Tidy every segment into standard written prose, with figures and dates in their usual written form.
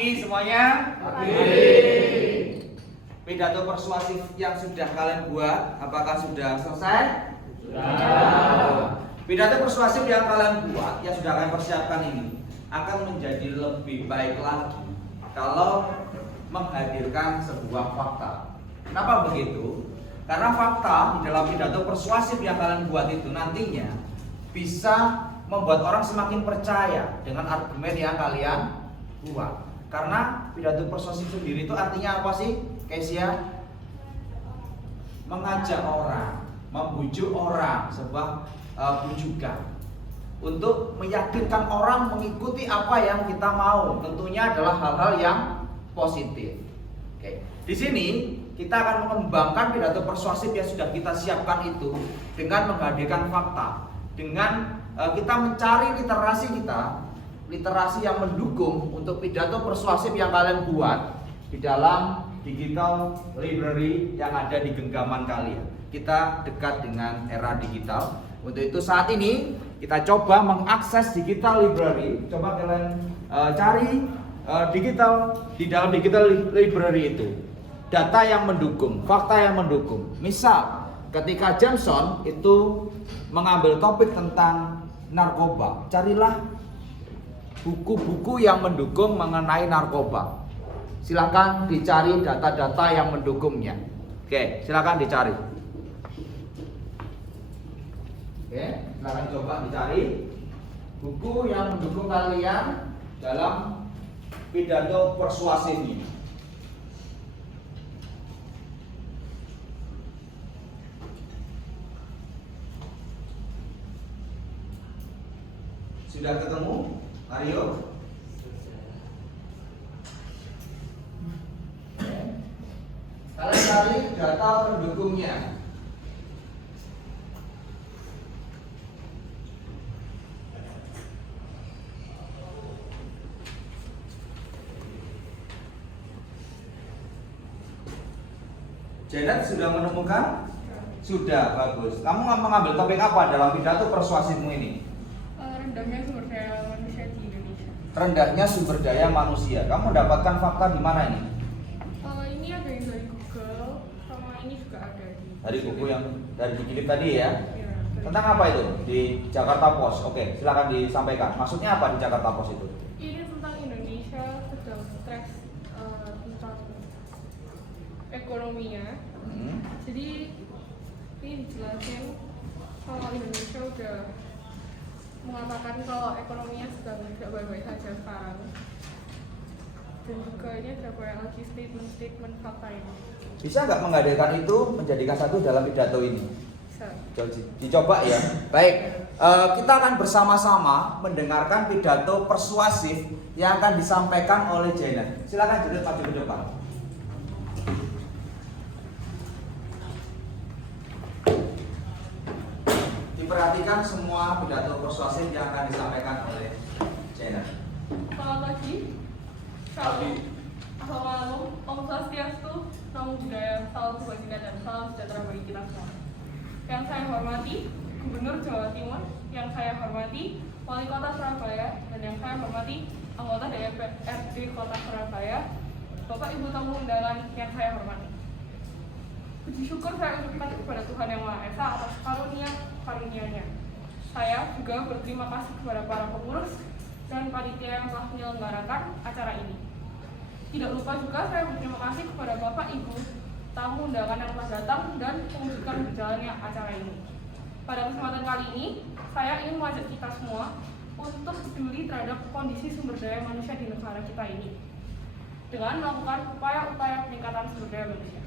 Pagi semuanya. Pagi. Pidato persuasif yang sudah kalian buat, apakah sudah selesai? Sudah. Pidato persuasif yang kalian buat, yang sudah kalian persiapkan ini akan menjadi lebih baik lagi kalau menghadirkan sebuah fakta. Kenapa begitu? Karena fakta di dalam pidato persuasif yang kalian buat itu nantinya bisa membuat orang semakin percaya dengan argumen yang kalian buat. Karena pidato persuasif sendiri itu artinya apa sih, Kesia? Mengajak orang, membujuk orang, sebuah bujukan untuk meyakinkan orang mengikuti apa yang kita mau. Tentunya adalah hal-hal yang positif. Oke. Di sini kita akan mengembangkan pidato persuasif yang sudah kita siapkan itu dengan menghadirkan fakta, dengan kita mencari literasi yang mendukung untuk pidato persuasif yang kalian buat di dalam digital library yang ada di genggaman kalian. Kita dekat dengan era digital. Untuk itu saat ini kita coba mengakses digital library. Coba kalian cari digital di dalam digital library itu. Data yang mendukung, fakta yang mendukung. Misal ketika Jameson itu mengambil topik tentang narkoba, carilah buku-buku yang mendukung mengenai narkoba. Silakan dicari data-data yang mendukungnya. Oke, silakan dicari. Oke, silakan coba dicari buku yang mendukung kalian dalam pidato persuasif ini. Sudah ketemu, Mario? Kalian cari data pendukungnya. Janet sudah menemukan? Sudah, bagus. Kamu mengambil topik apa dalam pidato persuasifmu ini? Rendahnya sumber daya manusia di Indonesia. Rendahnya sumber daya manusia. Kamu mendapatkan fakta di mana ini? Ini ada yang dari Google, sama ini juga ada Dari buku yang dari Dikilip tadi ya. Ya, Tentang apa itu? Di Jakarta Post. Oke, silakan disampaikan. Maksudnya apa di Jakarta Post itu? ini tentang Indonesia sedang stres tentang ekonominya. Jadi ini dijelasin kalau Indonesia udah mengatakan kalau ekonominya sedang tidak baik-baik saja sekarang. Dan juga ini ada banyak lagi statement fakta ini. Bisa nggak menghadirkan itu menjadikan satu dalam pidato ini? Bisa. Dicoba ya. Baik, kita akan bersama-sama mendengarkan pidato persuasif yang akan disampaikan oleh Janet. Silakan Janet maju ke depan. Diperhatikan semua pidato persuasif yang akan disampaikan oleh Janet. Selamat pagi. Assalamualaikum. Om Swastiastu, Namo Buddhaya, salam kebajikan dan salam sejahtera bagi kita semua. Yang saya hormati Gubernur Jawa Timur, yang saya hormati Wali Kota Surabaya, dan yang saya hormati anggota DPRD Kota Surabaya, Bapak Ibu tamu undangan yang saya hormati. Puji syukur saya ucapkan kepada Tuhan Yang Maha Esa atas karunia-Nya. Saya juga berterima kasih kepada para pengurus dan panitia yang telah menyelenggarakan acara ini. Tidak lupa juga saya berterima kasih kepada Bapak Ibu tamu undangan yang telah datang dan mewujudkan berjalannya acara ini. Pada kesempatan kali ini, saya ingin mengajak kita semua untuk peduli terhadap kondisi sumber daya manusia di negara kita ini dengan melakukan upaya-upaya peningkatan sumber daya manusia.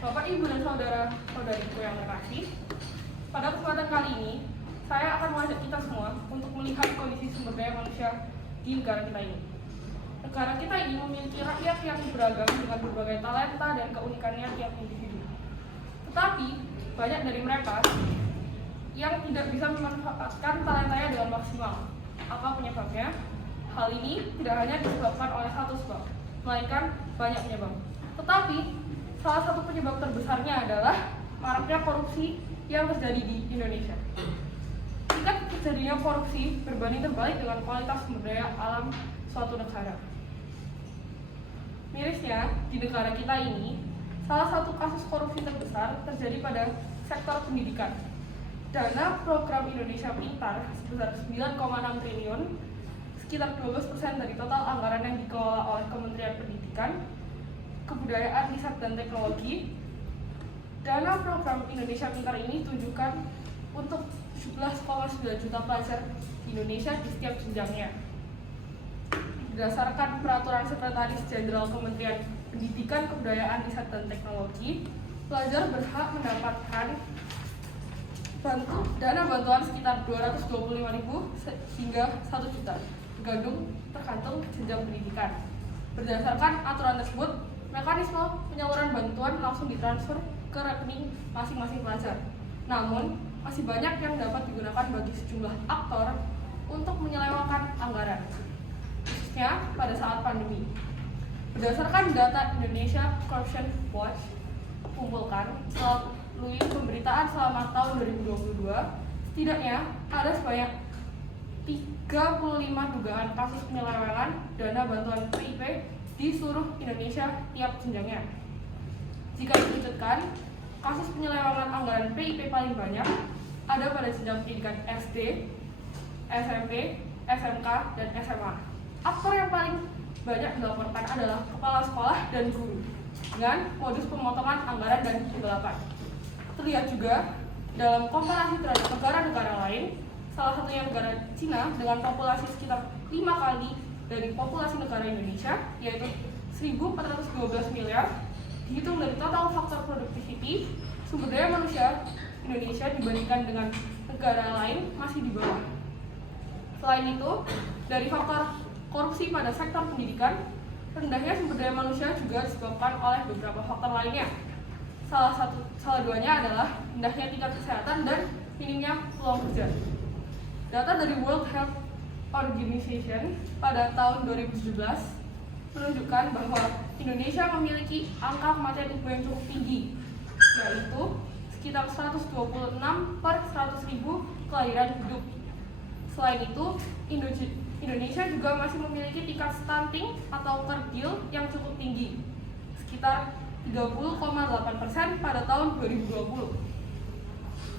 Bapak, Ibu, dan saudara-saudariku yang terkasih, pada kesempatan kali ini, saya akan mengajak kita semua untuk melihat kondisi sumber daya manusia di negara kita ini. Negara kita ini memiliki rakyat yang beragam dengan berbagai talenta dan keunikannya tiap individu. Tetapi, banyak dari mereka yang tidak bisa memanfaatkan talentanya dengan maksimal. Apa penyebabnya? Hal ini tidak hanya disebabkan oleh satu sebab, melainkan banyak penyebab. Tetapi, salah satu penyebab terbesarnya adalah maraknya korupsi yang terjadi di Indonesia. Tingkat terjadinya korupsi berbanding terbalik dengan kualitas sumber daya alam suatu negara. Mirisnya, di negara kita ini, salah satu kasus korupsi terbesar terjadi pada sektor pendidikan. Dana program Indonesia Pintar sebesar 9,6 triliun, sekitar 12% dari total anggaran yang dikelola oleh Kementerian Pendidikan, Kebudayaan, Riset, dan Teknologi. Dana program Indonesia Pintar ini ditujukan untuk 17,9 juta pelajar di Indonesia di setiap jenjangnya. Berdasarkan Peraturan Sekretaris Jenderal Kementerian Pendidikan, Kebudayaan, Riset, dan Teknologi, pelajar berhak mendapatkan dana bantuan sekitar 225.000 hingga 1 juta, tergantung jenjang pendidikan. Berdasarkan aturan tersebut, mekanisme penyaluran bantuan langsung ditransfer ke rekening masing-masing pelajar. Namun, masih banyak yang dapat digunakan bagi sejumlah aktor untuk menyelewengkan anggaran, khususnya pada saat pandemi. Berdasarkan data Indonesia Corruption Watch kumpulkan melalui pemberitaan selama tahun 2022, setidaknya ada sebanyak 35 dugaan kasus penyelewengan dana bantuan PIP di seluruh Indonesia tiap jenjangnya. Jika diwujudkan, kasus penyelewengan anggaran PIP paling banyak ada pada jenjang pendidikan SD, SMP, SMK, dan SMA. Aktor yang paling banyak dilaporkan adalah kepala sekolah dan guru dengan modus pemotongan anggaran dan penggelapan. Terlihat juga dalam komparasi terhadap negara-negara lain, salah satunya negara Cina dengan populasi sekitar 5 kali dari populasi negara Indonesia, yaitu 1.412 miliar. Dihitung dari total faktor productivity, sumber daya manusia Indonesia dibandingkan dengan negara lain masih di bawah. Selain itu, dari faktor korupsi pada sektor pendidikan, rendahnya sumber daya manusia juga disebabkan oleh beberapa faktor lainnya. Salah duanya adalah rendahnya tingkat kesehatan dan minimnya peluang kerja. Data dari World Health Organization pada tahun 2017 menunjukkan bahwa Indonesia memiliki angka kematian ibu yang cukup tinggi, yaitu sekitar 126 per 100.000 kelahiran hidup. Selain itu, Indonesia juga masih memiliki tingkat stunting atau kerdil yang cukup tinggi, sekitar 30,8% pada tahun 2020.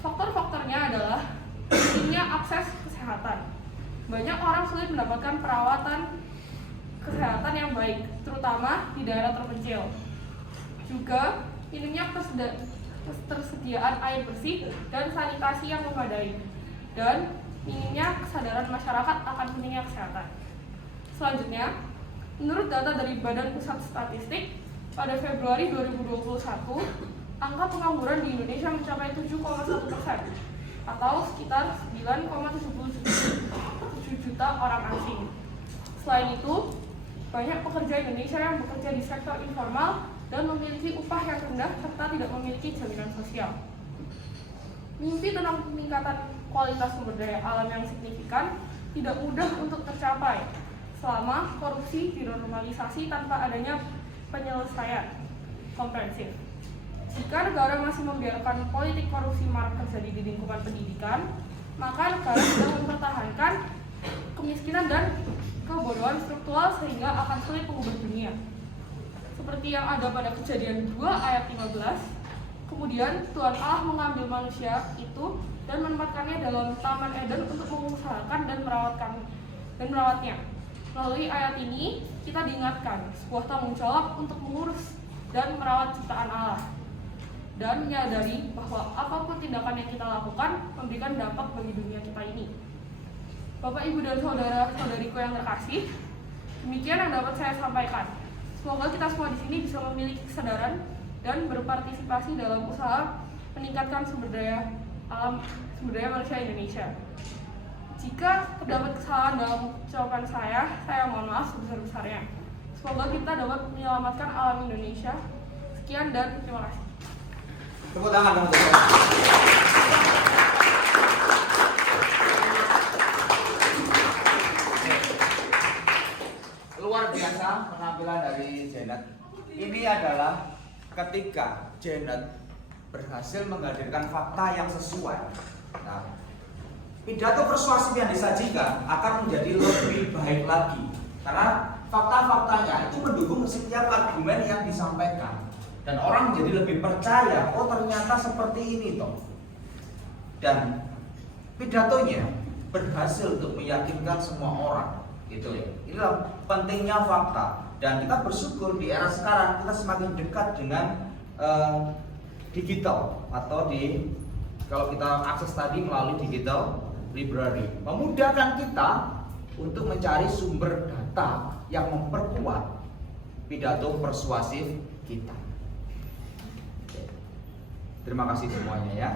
Faktor-faktornya adalah minimnya akses kesehatan. Banyak orang sulit mendapatkan perawatan kesehatan yang baik, terutama di daerah terpencil. Juga minimnya ketersediaan air bersih dan sanitasi yang memadai, dan minimnya kesadaran masyarakat akan pentingnya kesehatan. Selanjutnya, menurut data dari Badan Pusat Statistik, pada Februari 2021, angka pengangguran di Indonesia mencapai 7,1%, atau sekitar 9,77 juta orang asing. Selain itu, banyak pekerja Indonesia yang bekerja di sektor informal dan memiliki upah yang rendah serta tidak memiliki jaminan sosial. Mimpi tentang peningkatan kualitas sumber daya alam yang signifikan tidak mudah untuk tercapai selama korupsi dinormalisasi tanpa adanya penyelesaian komprehensif. Jika negara masih membiarkan politik korupsi marak terjadi di lingkungan pendidikan, maka negara sedang mempertahankan kemiskinan dan kebodohan struktural sehingga akan sulit mengubah dunia. Seperti yang ada pada Kejadian 2 ayat 15, kemudian Tuhan Allah mengambil manusia itu dan menempatkannya dalam Taman Eden untuk mengusahakan dan merawatnya. Melalui ayat ini, kita diingatkan sebuah tanggung jawab untuk mengurus dan merawat ciptaan Allah, dan menyadari bahwa apapun tindakan yang kita lakukan memberikan dampak bagi dunia kita ini. Bapak, Ibu, dan saudara-saudariku yang terkasih, demikian yang dapat saya sampaikan. Semoga kita semua di sini bisa memiliki kesadaran dan berpartisipasi dalam usaha meningkatkan sumber daya manusia Indonesia. Jika terdapat kesalahan dalam jawaban saya mohon maaf sebesar-besarnya. Semoga kita dapat menyelamatkan alam Indonesia. Sekian dan terima kasih. Tepuk tangan dong. Luar biasa penampilan dari Janet. Ini adalah ketika Janet berhasil menghadirkan fakta yang sesuai. Nah, pidato persuasif yang disajikan akan menjadi lebih baik lagi karena fakta-faktanya itu mendukung setiap argumen yang disampaikan. Dan orang menjadi lebih percaya, oh ternyata seperti ini toh. Dan pidatonya berhasil untuk meyakinkan semua orang, gitu ya. Inilah pentingnya fakta. Dan kita bersyukur di era sekarang kita semakin dekat dengan digital, atau kalau kita akses tadi melalui digital library, memudahkan kita untuk mencari sumber data yang memperkuat pidato persuasif kita. Terima kasih semuanya ya.